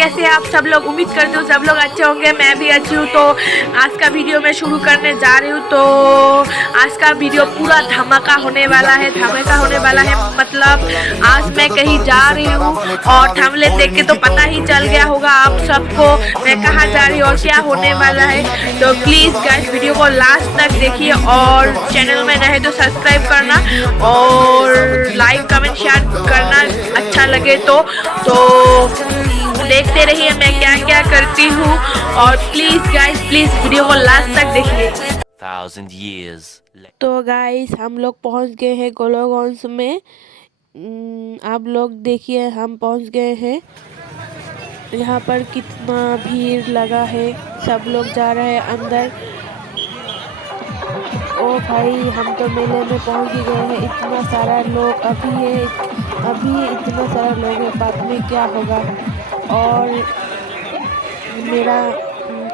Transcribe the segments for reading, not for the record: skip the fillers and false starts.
कैसे आप सब लोग? उम्मीद करती हूँ सब लोग अच्छे होंगे, मैं भी अच्छी हूँ। तो आज का वीडियो मैं शुरू करने जा रही हूँ। तो आज का वीडियो पूरा धमाका होने वाला है, मतलब आज मैं कहीं जा रही हूँ और थंबनेल देख के तो पता ही चल गया होगा आप सबको मैं कहाँ जा रही हूँ और क्या होने वाला है। तो प्लीज़ गाइस वीडियो को लास्ट तक देखिए और चैनल में रहे तो सब्सक्राइब करना और लाइक कमेंट शेयर करना अच्छा लगे तो देखते रहिए मैं क्या क्या करती हूँ। और प्लीज़ गाइस प्लीज़ वीडियो को लास्ट तक देखिए। 1000 years तो गाइस हम लोग पहुँच गए हैं गोलोगंज में। आप लोग देखिए हम पहुँच गए हैं। यहाँ पर कितना भीड़ लगा है, सब लोग जा रहे हैं अंदर। ओ भाई हम तो मेले में पहुँच ही गए हैं। इतना सारा लोग अभी इतना सारा लोग है, बाद में क्या होगा। और मेरा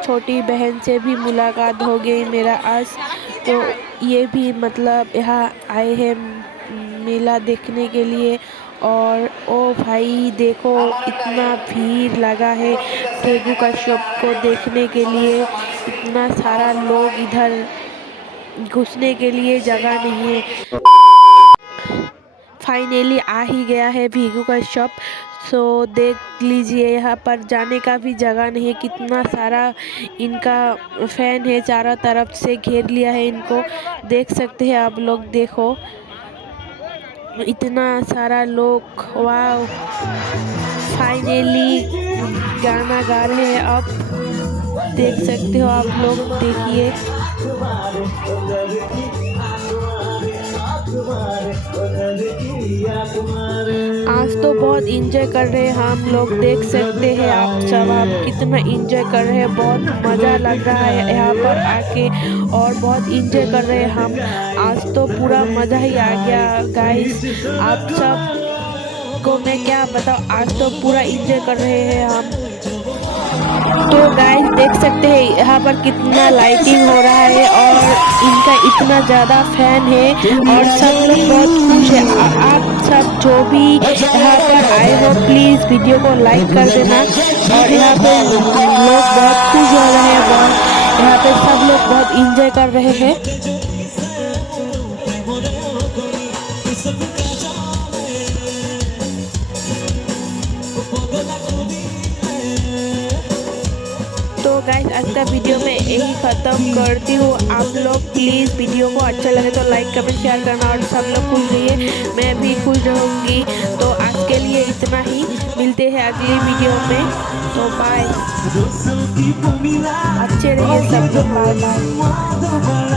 छोटी बहन से भी मुलाकात हो गई मेरा आज। तो ये भी मतलब यहाँ आए हैं मेला देखने के लिए। और ओ भाई देखो इतना भीड़ लगा है टेगू का शॉप को देखने के लिए। इतना सारा लोग, इधर घुसने के लिए जगह नहीं है। फाइनली आ ही गया है भीगू का शॉप। सो देख लीजिए यहाँ पर जाने का भी जगह नहीं है। कितना सारा इनका फैन है, चारों तरफ से घेर लिया है इनको। देख सकते हैं आप लोग, देखो इतना सारा लोग। वाह फाइनली गाना गा रहे हैं अब, देख सकते हो आप लोग, देखिए। आज तो बहुत इंजॉय कर रहे हैं हम लोग, देख सकते हैं आप सब। आप कितना इंजॉय कर रहे हैं, बहुत मज़ा लग रहा है यहाँ पर आके और बहुत इंजॉय कर रहे हैं हम। आज तो पूरा मज़ा ही आ गया गाइस। आप सब को मैं क्या बताऊँ, आज तो पूरा इंजॉय कर रहे हैं हम। तो गाइस देख सकते हैं यहाँ पर कितना लाइटिंग हो रहा है और इनका इतना ज़्यादा फैन है और सब लोग बहुत खुश है। आप सब जो भी यहाँ पर आए हो प्लीज़ वीडियो को लाइक कर देना। और यहाँ पे लोग बहुत खुश हो रहे हैं, यहाँ पे सब लोग बहुत इंजॉय कर रहे हैं। तो गाइस आज का वीडियो मैं यही ख़त्म करती हूँ। आप लोग प्लीज़ वीडियो को अच्छा लगे तो लाइक कमेंट शेयर करना और सब लोग खुश रहिए, मैं भी खुश रहूँगी। तो आज के लिए इतना ही, मिलते हैं अगली वीडियो में। तो बाय, अच्छे रहिए सब लोग, बाय बाय।